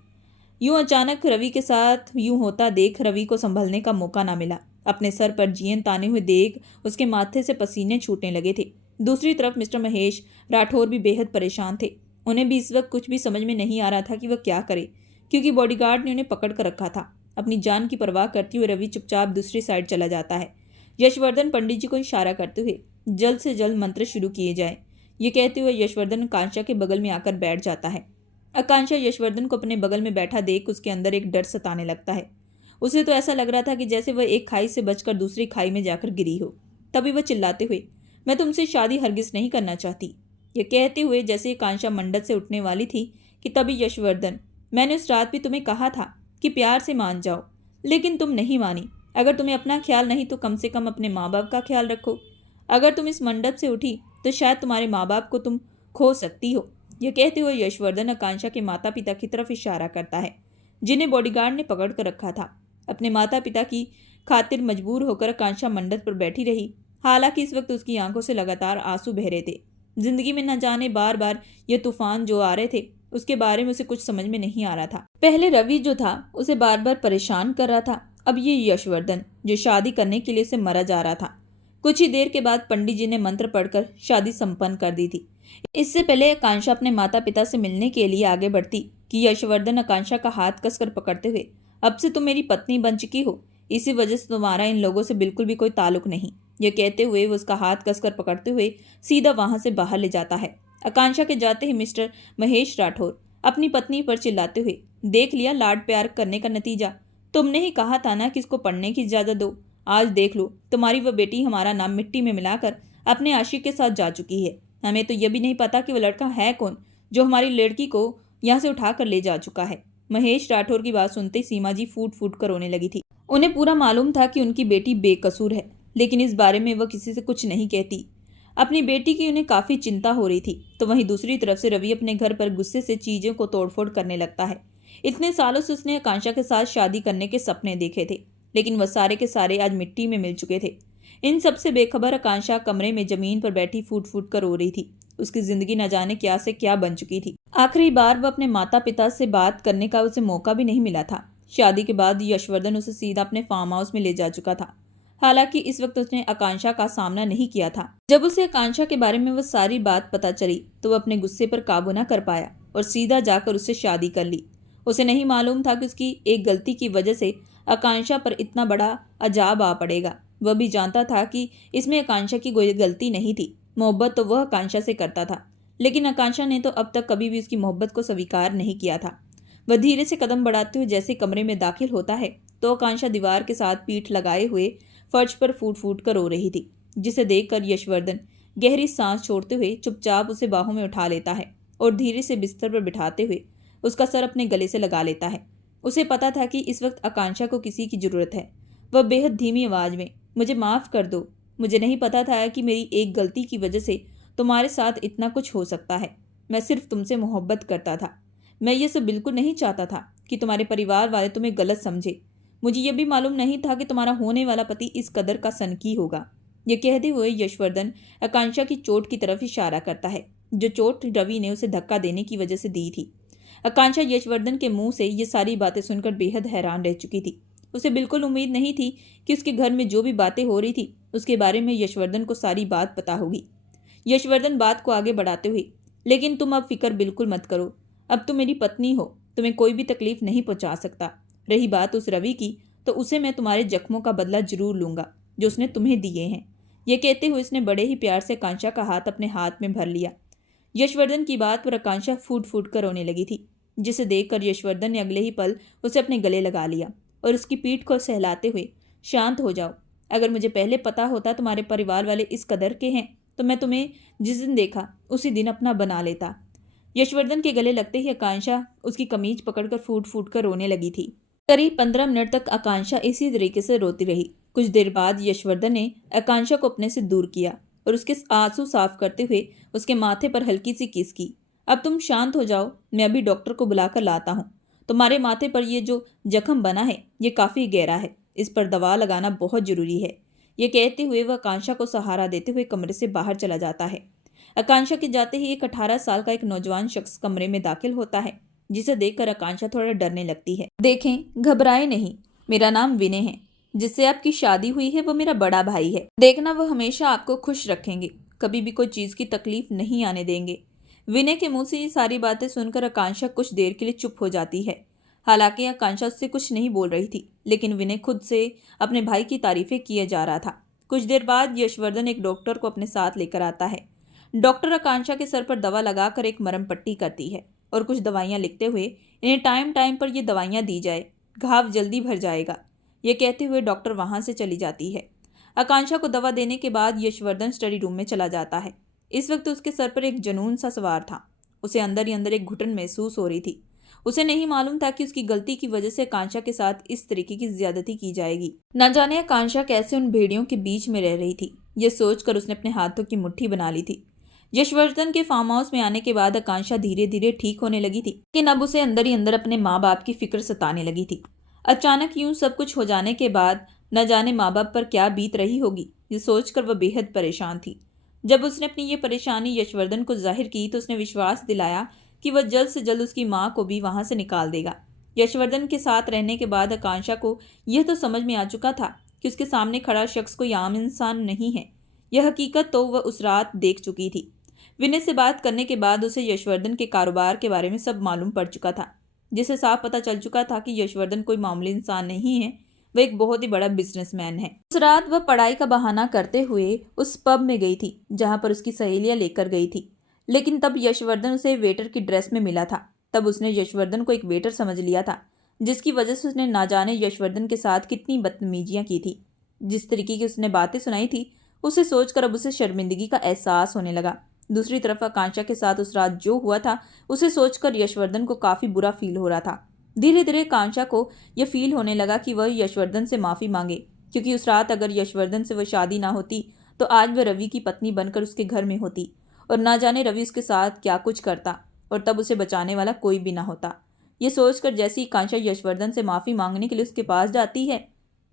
यूं अचानक रवि के साथ यूं होता देख रवि को संभलने का मौका ना मिला। अपने सर पर जीएन ताने हुए देख उसके माथे से पसीने छूटने लगे थे। दूसरी तरफ मिस्टर महेश राठौर भी बेहद परेशान थे। उन्हें भी इस वक्त कुछ भी समझ में नहीं आ रहा था कि वह क्या करे, क्योंकि बॉडीगार्ड ने उन्हें पकड़ कर रखा था। अपनी जान की परवाह करते हुए रवि चुपचाप दूसरी साइड चला जाता है। यशवर्धन पंडित जी को इशारा करते हुए जल्द से जल्द मंत्र शुरू किए जाए, ये कहते हुए यशवर्धन आकांक्षा के बगल में आकर बैठ जाता है। आकांक्षा यशवर्धन को अपने बगल में बैठा देख उसके अंदर एक डर सताने लगता है। उसे तो ऐसा लग रहा था कि जैसे वह एक खाई से बचकर दूसरी खाई में जाकर गिरी हो। तभी वह चिल्लाते हुए, मैं तुमसे शादी हरगिज नहीं करना चाहती, ये कहते हुए जैसे आकांक्षा मंडप से उठने वाली थी कि तभी यशवर्धन, मैंने उस रात भी तुम्हें कहा था कि प्यार से मान जाओ, लेकिन तुम नहीं मानी। अगर तुम्हें अपना ख्याल नहीं तो कम से कम अपने माँ बाप का ख्याल रखो। अगर तुम इस मंडप से उठी तो शायद तुम्हारे माँ बाप को तुम खो सकती हो। यह कहते हुए यशवर्धन आकांक्षा के माता पिता की तरफ इशारा करता है, जिन्हें बॉडीगार्ड ने पकड़ कर रखा था। अपने माता पिता की खातिर मजबूर होकर आकांक्षा मंडप पर बैठी रही। हालांकि इस वक्त उसकी आंखों से लगातार आंसू बह रहे थे। जिंदगी में न जाने बार बार ये तूफान जो आ रहे थे उसके बारे में उसे कुछ समझ में नहीं आ रहा था। पहले रवि जो था उसे बार बार परेशान कर रहा था, अब ये यशवर्धन जो शादी करने के लिए उसे मरा जा रहा था। कुछ ही देर के बाद पंडित जी ने मंत्र पढ़कर शादी संपन्न कर दी थी। इससे पहले आकांक्षा अपने माता पिता से मिलने के लिए आगे बढ़ती कि यशवर्धन आकांक्षा का हाथ कसकर पकड़ते हुए, अब से तुम मेरी पत्नी बन चुकी हो, इसी वजह से तुम्हारा इन लोगों से बिल्कुल भी कोई ताल्लुक नहीं। यह कहते हुए वो उसका हाथ कसकर पकड़ते हुए सीधा वहां से बाहर ले जाता है। आकांक्षा के जाते ही मिस्टर महेश राठौर अपनी पत्नी पर चिल्लाते हुए, देख लिया लाड प्यार करने का नतीजा, तुमने ही कहा था ना कि इसको पढ़ने की इजाजत दो। आज देख लो, तुम्हारी वह बेटी हमारा नाम मिट्टी में मिलाकर अपने आशिक के साथ जा चुकी है। हमें तो यह भी नहीं पता कि वह लड़का है कौन जो हमारी लड़की को यहाँ से उठा कर ले जा चुका है। महेश राठौर की बात सुनते ही सीमा जी फूट फूट कर रोने लगी थी। उन्हें पूरा मालूम था कि उनकी बेटी बेकसूर है, लेकिन इस बारे में वह किसी से कुछ नहीं कहती। अपनी बेटी की उन्हें काफी चिंता हो रही थी। तो वहीं दूसरी तरफ से रवि अपने घर पर गुस्से से चीजों को तोड़फोड़ करने लगता है। इतने सालों से उसने आकांक्षा के साथ शादी करने के सपने देखे थे, लेकिन वह सारे के सारे आज मिट्टी में मिल चुके थे। इन सबसे बेखबर आकांक्षा कमरे में जमीन पर बैठी फूट फूट कर रो रही थी। उसकी जिंदगी न जाने क्या से क्या बन चुकी थी। आखिरी बार वह अपने माता पिता से बात करने का उसे मौका भी नहीं मिला था। शादी के बाद यशवर्धन उसे सीधा अपने फार्म हाउस में ले जा चुका था। हालांकि इस वक्त उसने आकांक्षा का सामना नहीं किया था। जब उसे आकांक्षा के बारे में वह सारी बात पता चली तो वह अपने गुस्से पर काबू न कर पाया और सीधा जाकर उससे शादी कर ली। उसे नहीं मालूम था कि उसकी एक गलती की वजह से आकांक्षा पर इतना बड़ा अजाब आ पड़ेगा। वह भी जानता था कि इसमें आकांक्षा की कोई गलती नहीं थी। मोहब्बत तो वह आकांक्षा से करता था, लेकिन आकांक्षा ने तो अब तक कभी भी उसकी मोहब्बत को स्वीकार नहीं किया था। वह धीरे से कदम बढ़ाते हुए जैसे कमरे में दाखिल होता है तो आकांक्षा दीवार के साथ पीठ लगाए हुए फर्श पर फूट फूट कर रो रही थी, जिसे देखकर यशवर्धन गहरी सांस छोड़ते हुए चुपचाप उसे बाहों में उठा लेता है और धीरे से बिस्तर पर बिठाते हुए उसका सर अपने गले से लगा लेता है। उसे पता था कि इस वक्त आकांक्षा को किसी की जरूरत है। वह बेहद धीमी आवाज में, मुझे माफ कर दो, मुझे नहीं पता था कि मेरी एक गलती की वजह से तुम्हारे साथ इतना कुछ हो सकता है। मैं सिर्फ तुमसे मोहब्बत करता था। मैं ये सब बिल्कुल नहीं चाहता था कि तुम्हारे परिवार वाले तुम्हें गलत समझे। मुझे यह भी मालूम नहीं था कि तुम्हारा होने वाला पति इस कदर का सनकी होगा। यह कहते हुए यशवर्धन आकांक्षा की चोट की तरफ इशारा करता है, जो चोट रवि ने उसे धक्का देने की वजह से दी थी। आकांक्षा यशवर्धन के मुंह से ये सारी बातें सुनकर बेहद हैरान रह चुकी थी। उसे बिल्कुल उम्मीद नहीं थी कि उसके घर में जो भी बातें हो रही थी उसके बारे में यशवर्धन को सारी बात पता होगी। यशवर्धन बात को आगे बढ़ाते हुए, लेकिन तुम अब फिक्र बिल्कुल मत करो, अब तुम मेरी पत्नी हो, तुम्हें कोई भी तकलीफ नहीं पहुंचा सकता। रही बात उस रवि की, तो उसे मैं तुम्हारे जख्मों का बदला जरूर लूंगा जो उसने तुम्हें दिए हैं। यह कहते हुए उसने बड़े ही प्यार से आकांक्षा का हाथ अपने हाथ में भर लिया। यशवर्धन की बात पर आकांक्षा फूट फूट कर रोने लगी थी, जिसे देखकर यशवर्धन ने अगले ही पल उसे अपने गले लगा लिया और उसकी पीठ को सहलाते हुए, शांत हो जाओ, अगर मुझे पहले पता होता तुम्हारे परिवार वाले इस कदर के हैं तो मैं तुम्हें जिस दिन देखा उसी दिन अपना बना लेता। यशवर्धन के गले लगते ही आकांक्षा उसकी कमीज पकड़कर फूट फूट कर रोने लगी थी। करीब 15 मिनट तक आकांक्षा इसी तरीके से रोती रही। कुछ देर बाद यशवर्धन ने आकांक्षा को अपने से दूर किया और उसके आंसू साफ करते हुए उसके माथे पर हल्की सी किस की। अब तुम शांत हो जाओ, मैं अभी डॉक्टर को बुलाकर लाता हूँ। तुम्हारे माथे पर ये जो जख्म बना है ये काफ़ी गहरा है, इस पर दवा लगाना बहुत जरूरी है। ये कहते हुए वह आकांक्षा को सहारा देते हुए कमरे से बाहर चला जाता है। आकांक्षा के जाते ही एक 18 साल का एक नौजवान शख्स कमरे में दाखिल होता है, जिसे देखकर आकांक्षा थोड़ा डरने लगती है। देखें, घबराए नहीं, मेरा नाम विनय है। जिससे आपकी शादी हुई है वो मेरा बड़ा भाई है। देखना, वो हमेशा आपको खुश रखेंगे, कभी भी कोई चीज की तकलीफ नहीं आने देंगे। विनय के मुंह से ये सारी बातें सुनकर आकांक्षा कुछ देर के लिए चुप हो जाती है। हालांकि आकांक्षा उससे कुछ नहीं बोल रही थी, लेकिन विनय खुद से अपने भाई की तारीफें किए जा रहा था। कुछ देर बाद यशवर्धन एक डॉक्टर को अपने साथ लेकर आता है। डॉक्टर आकांक्षा के सर पर दवा लगाकर एक मरहम पट्टी करती है और कुछ दवाइयां लिखते हुए, इन्हें टाइम टाइम पर ये दवाइयां दी जाए, घाव जल्दी भर जाएगा। ये कहते हुए डॉक्टर वहां से चली जाती है। आकांक्षा को दवा देने के बाद यशवर्धन स्टडी रूम में चला जाता है। इस वक्त उसके सर पर एक जुनून सा सवार था। उसे अंदर ही अंदर एक घुटन महसूस हो रही थी। उसे नहीं मालूम था कि उसकी गलती की वजह से आकांक्षा के साथ इस तरीके की ज्यादती की जाएगी। न जाने आकांक्षा कैसे उन भेड़ियों के बीच में रह रही थी। यह सोचकर उसने अपने हाथों की मुट्ठी बना ली थी। यशवर्धन के फार्म हाउस में आने के बाद आकांक्षा धीरे धीरे ठीक होने लगी थी, लेकिन अब उसे अंदर ही अंदर अपने माँ बाप की फिक्र सताने लगी थी। अचानक यूं सब कुछ हो जाने के बाद न जाने माँ बाप पर क्या बीत रही होगी, ये सोचकर वह बेहद परेशान थी। जब उसने अपनी ये परेशानी यशवर्धन को जाहिर की तो उसने विश्वास दिलाया कि वह जल्द से जल्द उसकी माँ को भी वहां से निकाल देगा। यशवर्धन के साथ रहने के बाद आकांक्षा को यह तो समझ में आ चुका था कि उसके सामने खड़ा शख्स कोई आम इंसान नहीं है। यह हकीकत तो वह उस रात देख चुकी थी। विनय से बात करने के बाद उसे यशवर्धन के कारोबार के बारे में सब मालूम पड़ चुका था, जिसे साफ पता चल चुका था कि यशवर्धन कोई मामूली इंसान नहीं है, वह एक बहुत ही बड़ा बिजनेसमैन है। उस रात वह पढ़ाई का बहाना करते हुए उस पब में गई थी जहां पर उसकी सहेलियां लेकर गई थी, लेकिन तब यशवर्धन उसे वेटर की ड्रेस में मिला था। तब उसने यशवर्धन को एक वेटर समझ लिया था, जिसकी वजह से उसने ना जाने यशवर्धन के साथ कितनी बदतमीजियां की थी। जिस तरीके की उसने बातें सुनाई थी, उसे सोचकर अब उसे शर्मिंदगी का एहसास होने लगा। दूसरी तरफ आकांक्षा के साथ उस रात जो हुआ था, उसे सोचकर यशवर्धन को काफी बुरा फील हो रहा था। धीरे धीरे आकांक्षा को यह फील होने लगा कि वह यशवर्धन से माफी मांगे, क्योंकि उस रात अगर यशवर्धन से वह शादी ना होती तो आज वह रवि की पत्नी बनकर उसके घर में होती और ना जाने रवि उसके साथ क्या कुछ करता और तब उसे बचाने वाला कोई भी ना होता। ये सोचकर जैसे ही आकांक्षा यशवर्धन से माफी मांगने के लिए उसके पास जाती है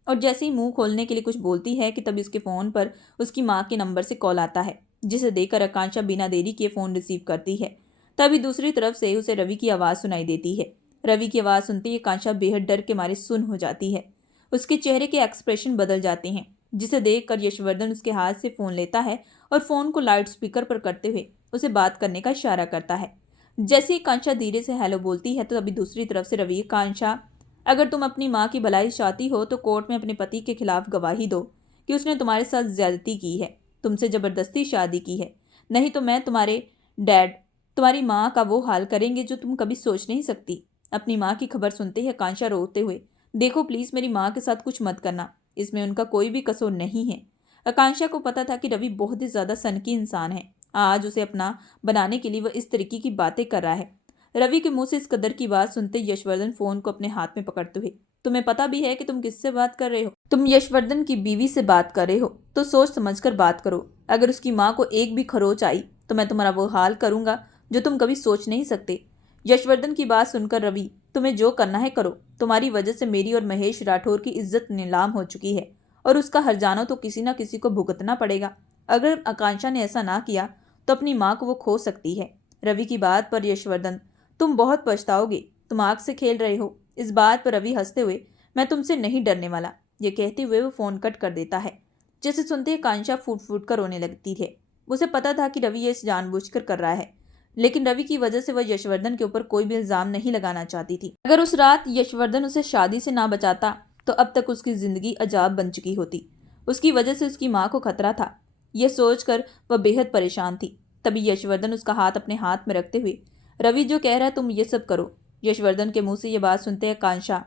और जैसे ही मुंह खोलने के लिए कुछ बोलती है कि तभी उसके फोन पर उसकी माँ के नंबर से कॉल आता है, जिसे देखकर आकांक्षा बिना देरी किए फोन रिसीव करती है। तभी दूसरी तरफ से उसे रवि की आवाज़ सुनाई देती है। रवि की आवाज़ सुनते ही आकांक्षा बेहद डर के मारे सुन्न हो जाती है। उसके चेहरे के एक्सप्रेशन बदल जाते हैं, जिसे देखकर यशवर्धन उसके हाथ से फ़ोन लेता है और फ़ोन को लाउड स्पीकर पर करते हुए उसे बात करने का इशारा करता है। जैसे ही आकांक्षा धीरे से हेलो बोलती है तो तभी दूसरी तरफ से रवि, आकांक्षा, अगर तुम अपनी माँ की भलाई चाहती हो तो कोर्ट में अपने पति के खिलाफ गवाही दो कि उसने तुम्हारे साथ ज्यादती की है, तुमसे जबरदस्ती शादी की है, नहीं तो मैं, तुम्हारे डैड, तुम्हारी माँ का वो हाल करेंगे जो तुम कभी सोच नहीं सकती। अपनी माँ की खबर सुनते ही आकांक्षा रोते हुए, देखो प्लीज़ मेरी माँ के साथ कुछ मत करना, इसमें उनका कोई भी कसूर नहीं है। आकांक्षा को पता था कि रवि बहुत ही ज़्यादा सनकी इंसान है। आज उसे अपना बनाने के लिए वह इस तरीके की बातें कर रहा है। रवि के मुंह से इस कदर की बात सुनते यशवर्धन फोन को अपने हाथ में पकड़ते हुए, तुम्हें पता भी है कि तुम किससे बात कर रहे हो? तुम यशवर्धन की बीवी से बात कर रहे हो तो सोच समझकर बात करो। अगर उसकी माँ को एक भी खरोच आई तो मैं तुम्हारा वो हाल करूंगा जो तुम कभी सोच नहीं सकते। यशवर्धन की बात सुनकर रवि, तुम्हें जो करना है करो, तुम्हारी वजह से मेरी और महेश राठौर की इज्जत नीलाम हो चुकी है और उसका हर्जाना तो किसी न किसी को भुगतना पड़ेगा। अगर आकांक्षा ने ऐसा ना किया तो अपनी माँ को वो खो सकती है। रवि की बात पर यशवर्धन, तुम बहुत पछताओगे, तुम आग से खेल रहे हो। इस बात पर रवि हंसते हुए, मैं तुमसे नहीं डरने वाला, ये कहते हुए वो फोन कट कर देता है। जैसे सुनते ही आकांक्षा फूट फूट कर रोने लगती है। उसे पता था कि रवि ये जानबूझकर कर रहा है, लेकिन रवि की वजह से वह यशवर्धन के ऊपर कोई भी इल्जाम नहीं लगाना चाहती थी। अगर उस रात यशवर्धन उसे शादी से ना बचाता तो अब तक उसकी जिंदगी अजाब बन चुकी होती। उसकी वजह से उसकी माँ को खतरा था। यह सोचकर वह बेहद परेशान थी। तभी यशवर्धन उसका हाथ अपने हाथ में रखते हुए, रवि जो कह रहा है तुम ये सब करो। यशवर्धन के मुंह से ये बात सुनते हैं कांक्षा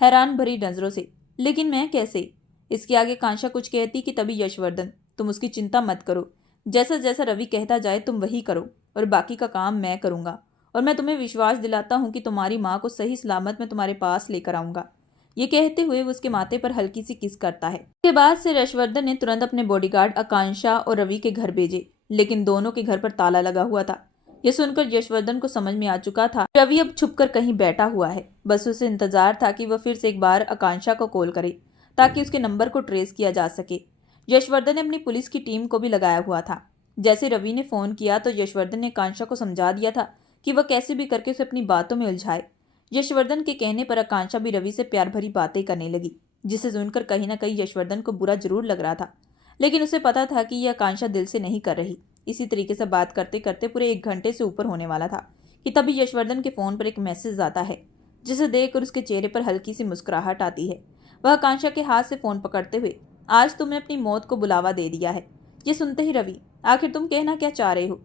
हैरान भरी नजरों से, लेकिन मैं कैसे? इसके आगे कांक्षा कुछ कहती कि तभी यशवर्धन, तुम उसकी चिंता मत करो, जैसा जैसा रवि कहता जाए तुम वही करो और बाकी का काम मैं करूंगा और मैं तुम्हें विश्वास दिलाता हूँ कि तुम्हारी माँ को सही सलामत मैं तुम्हारे पास लेकर आऊंगा। ये कहते हुए वो उसके माथे पर हल्की सी किस करता है। इसके बाद से यशवर्धन ने तुरंत अपने बॉडीगार्ड आकांक्षा और रवि के घर भेजे, लेकिन दोनों के घर पर ताला लगा हुआ था। यह सुनकर यशवर्धन को समझ में आ चुका था रवि अब छुपकर कहीं बैठा हुआ है। बस उसे इंतजार था कि वह फिर से एक बार आकांक्षा को कॉल करे ताकि उसके नंबर को ट्रेस किया जा सके। यशवर्धन ने अपनी पुलिस की टीम को भी लगाया हुआ था। जैसे रवि ने फ़ोन किया तो यशवर्धन ने आकांक्षा को समझा दिया था कि वह कैसे भी करके उसे अपनी बातों में उलझाए। यशवर्धन के कहने पर आकांक्षा भी रवि से प्यार भरी बातें करने लगी, जिसे सुनकर कहीं ना कहीं यशवर्धन को बुरा जरूर लग रहा था, लेकिन उसे पता था कि यह आकांक्षा दिल से नहीं कर रही। इसी तरीके से बात करते करते पूरे 1 घंटे से ऊपर होने वाला था कि तभी यशवर्धन के फ़ोन पर एक मैसेज आता है, जिसे देखकर उसके चेहरे पर हल्की सी मुस्कुराहट आती है। वह आकांक्षा के हाथ से फ़ोन पकड़ते हुए, आज तुमने अपनी मौत को बुलावा दे दिया है। ये सुनते ही रवि, आखिर तुम कहना क्या चाह रहे हो?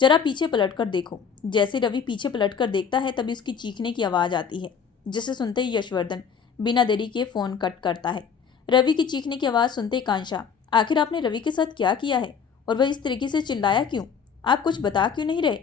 जरा पीछे पलटकर देखो। जैसे रवि पीछे पलटकर देखता है तभी उसकी चीखने की आवाज़ आती है, जिसे सुनते ही यशवर्धन बिना देरी के फ़ोन कट करता है। रवि की चीखने की आवाज़ सुनते आकांक्षा, आखिर आपने रवि के साथ क्या किया है और वह इस तरीके से चिल्लाया क्यों? आप कुछ बता क्यों नहीं रहे?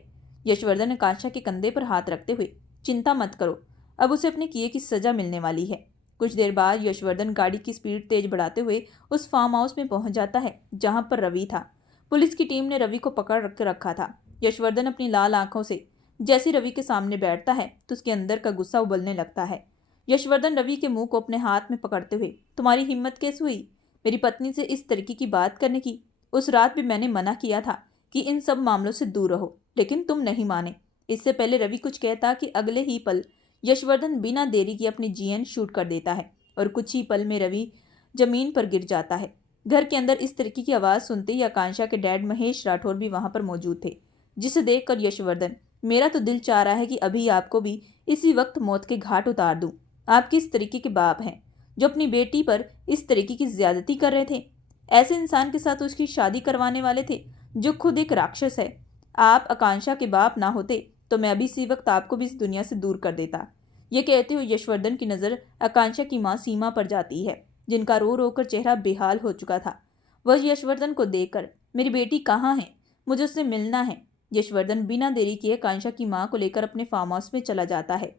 यशवर्धन ने आकांक्षा के कंधे पर हाथ रखते हुए, चिंता मत करो, अब उसे अपने किए की सज़ा मिलने वाली है। कुछ देर बाद यशवर्धन गाड़ी की स्पीड तेज बढ़ाते हुए उस फार्म हाउस में पहुंच जाता है जहां पर रवि था। पुलिस की टीम ने रवि को पकड़ रखा था। यशवर्धन अपनी लाल आंखों से जैसे रवि के सामने बैठता है तो उसके अंदर का गुस्सा उबलने लगता है। यशवर्धन रवि के मुंह को अपने हाथ में पकड़ते हुए, तुम्हारी हिम्मत कैसे हुई मेरी पत्नी से इस तरीके की बात करने की? उस रात भी मैंने मना किया था कि इन सब मामलों से दूर रहो, लेकिन तुम नहीं माने। इससे पहले रवि कुछ कहता कि अगले ही पल यशवर्धन बिना देरी के अपनी जीएन शूट कर देता है और कुछ ही पल में रवि जमीन पर गिर जाता है। घर के अंदर इस तरीके की आवाज़ सुनते ही आकांक्षा के डैड महेश राठौर भी वहां पर मौजूद थे, जिसे देखकर यशवर्धन, मेरा तो दिल चाह रहा है कि अभी आपको भी इसी वक्त मौत के घाट उतार दूं। आप किस तरीके के बाप हैं जो अपनी बेटी पर इस तरीके की ज्यादती कर रहे थे? ऐसे इंसान के साथ उसकी शादी करवाने वाले थे जो खुद एक राक्षस है। आप आकांक्षा के बाप ना होते तो मैं अभी इसी वक्त आपको भी इस दुनिया से दूर कर देता। ये कहते हुए यशवर्धन की नज़र आकांक्षा की माँ सीमा पर जाती है, जिनका रो रो कर चेहरा बेहाल हो चुका था। वह यशवर्धन को देखकर, मेरी बेटी कहाँ है, मुझे उससे मिलना है। यशवर्धन बिना देरी किए आकांक्षा की माँ को लेकर अपने फार्म हाउस में चला जाता है।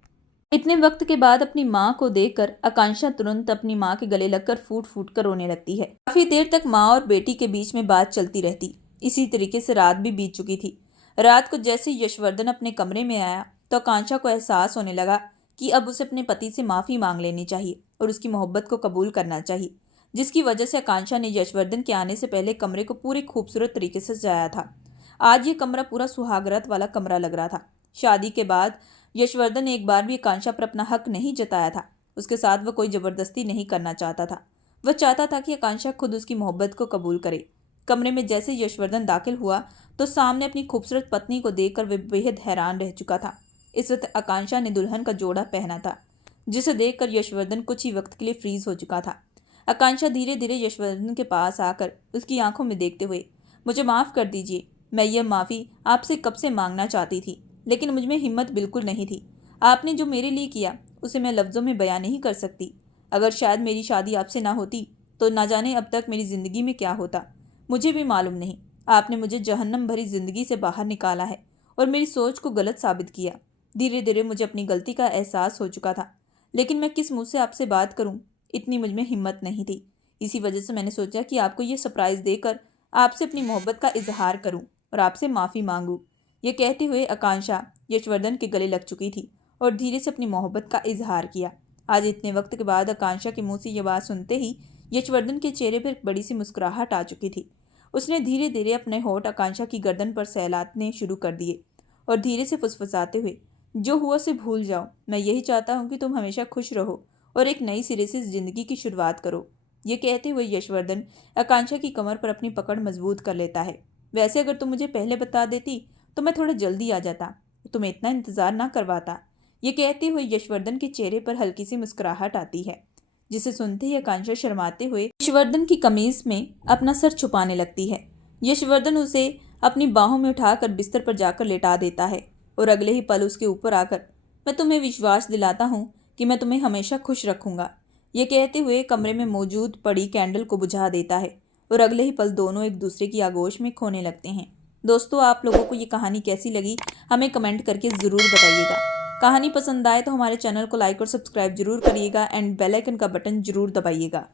इतने वक्त के बाद अपनी माँ को देखकर आकांक्षा तुरंत अपनी माँ के गले लगकर फूट फूट कर रोने लगती है। काफी देर तक माँ और बेटी के बीच में बात चलती रहती। इसी तरीके से रात भी बीत चुकी थी। रात को जैसे यशवर्धन अपने कमरे में आया तो आकांक्षा को एहसास होने लगा कि अब उसे अपने पति से माफ़ी मांग लेनी चाहिए और उसकी मोहब्बत को कबूल करना चाहिए, जिसकी वजह से आकांक्षा ने यशवर्धन के आने से पहले कमरे को पूरे खूबसूरत तरीके से सजाया था। आज ये कमरा पूरा सुहागरात वाला कमरा लग रहा था। शादी के बाद यशवर्धन ने एक बार भी आकांक्षा पर अपना हक नहीं जताया था। उसके साथ वह कोई ज़बरदस्ती नहीं करना चाहता था। वह चाहता था कि आकांक्षा खुद उसकी मोहब्बत को कबूल करे। कमरे में जैसे यशवर्धन दाखिल हुआ तो सामने अपनी खूबसूरत पत्नी को देखकर वह बेहद हैरान रह चुका था। इस वक्त आकांक्षा ने दुल्हन का जोड़ा पहना था, जिसे देखकर यशवर्धन कुछ ही वक्त के लिए फ्रीज हो चुका था। आकांक्षा धीरे धीरे यशवर्धन के पास आकर उसकी आंखों में देखते हुए, मुझे माफ़ कर दीजिए, मैं यह माफ़ी आपसे कब से मांगना चाहती थी, लेकिन मुझमें हिम्मत बिल्कुल नहीं थी। आपने जो मेरे लिए किया उसे मैं लफ्ज़ों में बयान नहीं कर सकती। अगर शायद मेरी शादी आपसे ना होती तो ना जाने अब तक मेरी ज़िंदगी में क्या होता, मुझे भी मालूम नहीं। आपने मुझे जहन्नम भरी ज़िंदगी से बाहर निकाला है और मेरी सोच को गलत साबित किया। धीरे धीरे मुझे अपनी गलती का एहसास हो चुका था, लेकिन मैं किस मुँह से आपसे बात करूँ, इतनी मुझ में हिम्मत नहीं थी। इसी वजह से मैंने सोचा कि आपको ये सरप्राइज़ देकर आपसे अपनी मोहब्बत का इजहार करूँ और आपसे माफ़ी मांगूँ। ये कहते हुए आकांक्षा यशवर्धन के गले लग चुकी थी और धीरे से अपनी मोहब्बत का इजहार किया। आज इतने वक्त के बाद आकांक्षा के मुंह से ये बात सुनते ही यशवर्धन के चेहरे पर एक बड़ी सी मुस्कुराहट आ चुकी थी। उसने धीरे धीरे अपने होठ आकांक्षा की गर्दन पर सहलाने शुरू कर दिए और धीरे से फुसफुसाते हुए, जो हुआ से भूल जाओ, मैं यही चाहता हूँ कि तुम हमेशा खुश रहो और एक नई सिरे से ज़िंदगी की शुरुआत करो। ये कहते हुए यशवर्धन आकांक्षा की कमर पर अपनी पकड़ मजबूत कर लेता है। वैसे अगर तुम मुझे पहले बता देती तो मैं थोड़ा जल्दी आ जाता, तुम्हें इतना इंतज़ार ना करवाता। ये कहते हुए यशवर्धन के चेहरे पर हल्की सी मुस्कुराहट आती है, जिसे सुनते ही आकांक्षा शर्माते हुए यशवर्धन की कमीज में अपना सर छुपाने लगती है। यशवर्धन उसे अपनी बाहों में उठाकर बिस्तर पर जाकर लेटा देता है और अगले ही पल उसके ऊपर आकर, मैं तुम्हें विश्वास दिलाता हूँ कि मैं तुम्हें हमेशा खुश रखूँगा। ये कहते हुए कमरे में मौजूद पड़ी कैंडल को बुझा देता है और अगले ही पल दोनों एक दूसरे की आगोश में खोने लगते हैं। दोस्तों, आप लोगों को ये कहानी कैसी लगी हमें कमेंट करके ज़रूर बताइएगा। कहानी पसंद आए तो हमारे चैनल को लाइक और सब्सक्राइब जरूर करिएगा एंड बेल आइकन का बटन जरूर दबाइएगा।